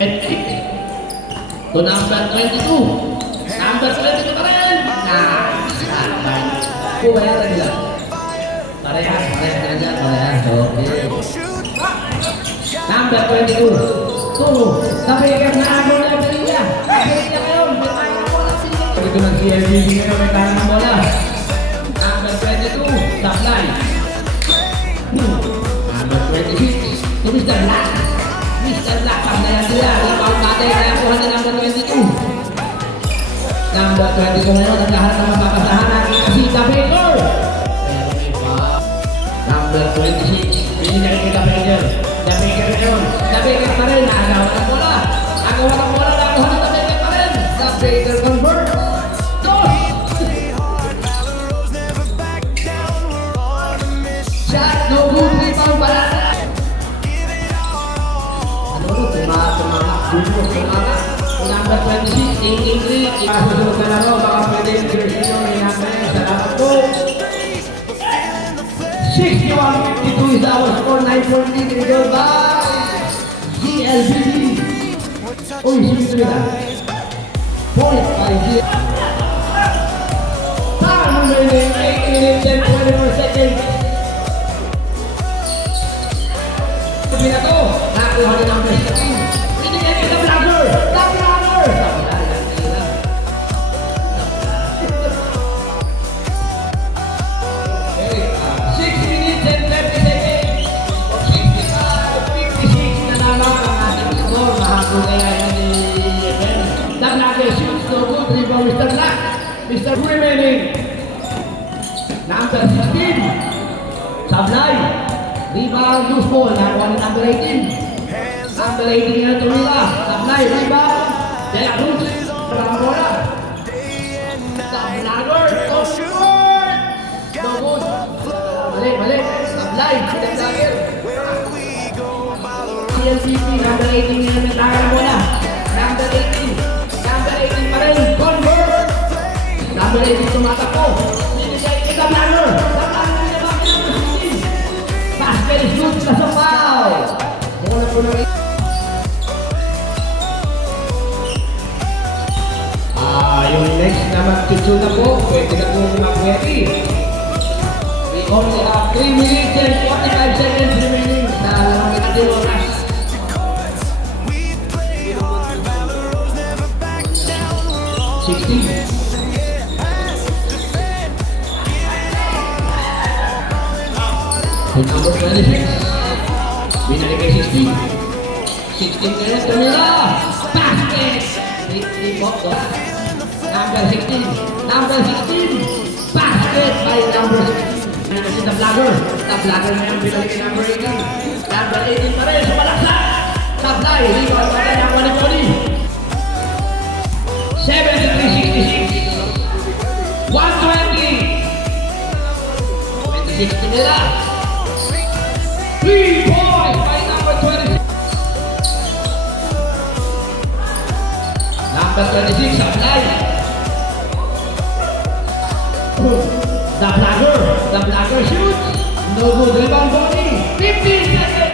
and 6 to number 22. Number 22 pa rin. Bayaran nila. Parehas na dyan. Parehas. Okay. Number 22. Kapag na ako na ang pinila. Kapag na kayo, may tayo na bola. Ito ng CLBB ngayon, may tayo na bola. Number 22, supply. Number 26, to Mr. Black. Mr. Black, pagdayan sila. Labaw natin, kaya kuha na number 22. Number 22 ngayon, ang lahat na mapapasahan natin si The Baker. Number 26, hindi na kita Baker. The Baker ngayon. The Baker pa rin, agawa ng bola. Agawa ng bola, nakuha ng The Baker pa rin. The Baker convert. Shot, no good, rebound pala. Number 26, Ingrid. Ikasunod na lang, baka pwede yung jersey nyo. Salamat po. 61-52 is our score. 9-14 trigger by GLBB. Uy, sumito nila. Point by GLBB. Time remaining 8 minutes and 24 seconds. Sabi na to, nakuha na number 16. Pinigyan niya sa vlogger. The vlogger. 6 minutes and 30 seconds. 65-56 na naman ang ating score. Mahapon kaya ni The vlogger shoots no good. Rebound Mr. Black. Mr. Remaining. Number 16. Sablay. Rebound loose ball. Nakuha ni number 18. Number 18 nga tumila. Sablay. Rebound. De La Cruz. Parang bola. The vlogger. Convert. No good. Mali. Sablay. The vlogger. CLCP. Number 18 nga nagkakaroon bola. Number 18. Number 18 pa rin. Convert. Number 18 tumatakbo. Binigay kay The vlogger. The vlogger niya ba? Number 16. Basket is good. Nasa foul. Bola po na rin. Yung next na mag-tutu na po, pwede na po mag-ready. We only have 3 minutes and 45 seconds remaining sa lamang natin oras. 16. Number 26. Binalik kay 16. 16 kayo, tumila! Basket! Number 16. Number 16. Basket by number 16. Ngayon si The Vlogger. The Vlogger ngayon binalik kay number 18. Number 18 pa rin, sumalaksak! Sablay, rebound pa rin ang Wanipoli. 73-66. 120. 26 nila. 3 points by number 26. Number 26, Sablay. The Vlogger shoots. No good. Rebound body. 15 seconds.